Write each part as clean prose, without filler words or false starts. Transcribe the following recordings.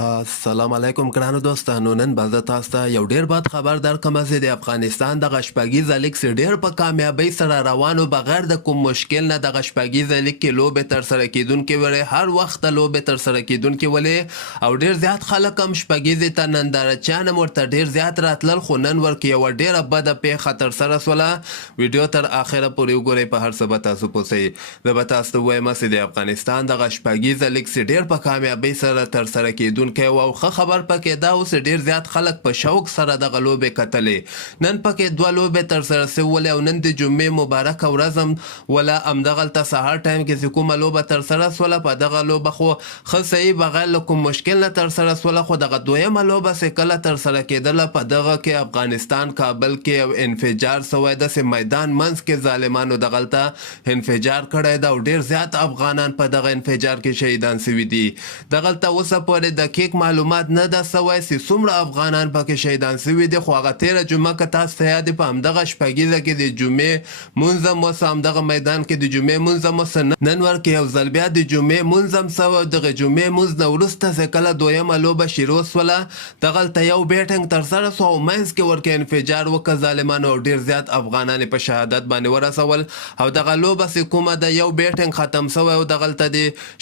السلام علیکم ګرانو دوستانو. نن به زه تاسو ته یو ډیر بد خبر درکړم چې د افغانستان دغه شپږیزه لیګ چې ډیر په کامیابۍ سره روانو بغیر د کوم مشکل نه دغه شپږیزه لیګ کې لوبې ترسره کیدونکې ولې هر وخت لوبې ترسره کیدونکې ولې او ډیر زیات خلک هم شپږیزې ته نندارچیان هم ورته ډیر زیات راتلل، خو نن ورکې یوه ډیره بده پیښه ترسره سوله. ویډیو تر اخره پورې وګورئ، په هر څه به تاسو پوه سئ. زه به تاسو ته ووایم چې د افغانستان دغه شپږیزه لیګ چې ډیر په کامیابۍ سره ترسره کیدونکی او ښه خبر پکې دا و چې ډیر زیات خلک په شوق سره دغه لوبې کتلې. نن پکې دوه لوبې ترسره سوې او نن د جمعې مبارکه ورځ هم ولا همدغلته سهار ټایم کې چې کومه لوبه ترسره سوله، په دغه لوبه خو ښه صحیح بغیر له کوم مشکل نه ترسره سوله. خو دغه دویمه لوبه چې کله ترسره کېدله په دغه کې افغانستان کابل کې یو انفجار سوی، داسې میدان منځ کې ظالمانو دغلته انفجار کړی ده او ډیر زیات افغانان په دغه انفجار کې شهیدان سوي دي. دغلته اوسه پورې دقیق معلومات نه ده سوی چې څومره افغانان پکې شهیدان سوي دي، خو هغه تېره جمعه که تاسو ته یاد په همدغه شپږیزه کې د جمعې مونځ هم وسه، همدغه میدان کې د جمعې مونځ هم وسه. نن ورکې یو ځل بیا د جمعې مونځ هم سوی او دغه جمعې مونځ نه وروسته چې کله دویمه لوبه شروع سوله دغلته یو بیټنګ ترسره سو او منځ کې ورکې انفجار وکړه ظالمانو او ډېر زیات افغانان په شهادت باندې ورسول. او دغه لوبه چې کومه ده یو بیټنګ ختم سوی او دغلته د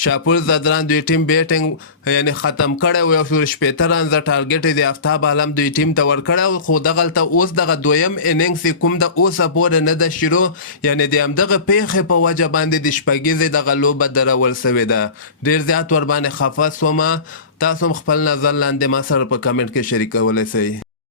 شاپور زدران دوی ټیم بیټنګ یعنی ختم کړی و، یو سل شپېته رنزه ټارګټ یې د آفتاب عالم دوی ټیم ته ورکړی، خو دغلته اوس دغه دویم اننګس چې کوم د اوسه پورې نه ده شروع، یعنې د همدغه پیښې په وجه باندې د شپږیزې دغه لوبه درول سوې ده. ډېر زیات ورباندې خفه سومه. تاسو هم خپل نظر لاندې ما سره په کمنټ کې شریکولی سئ.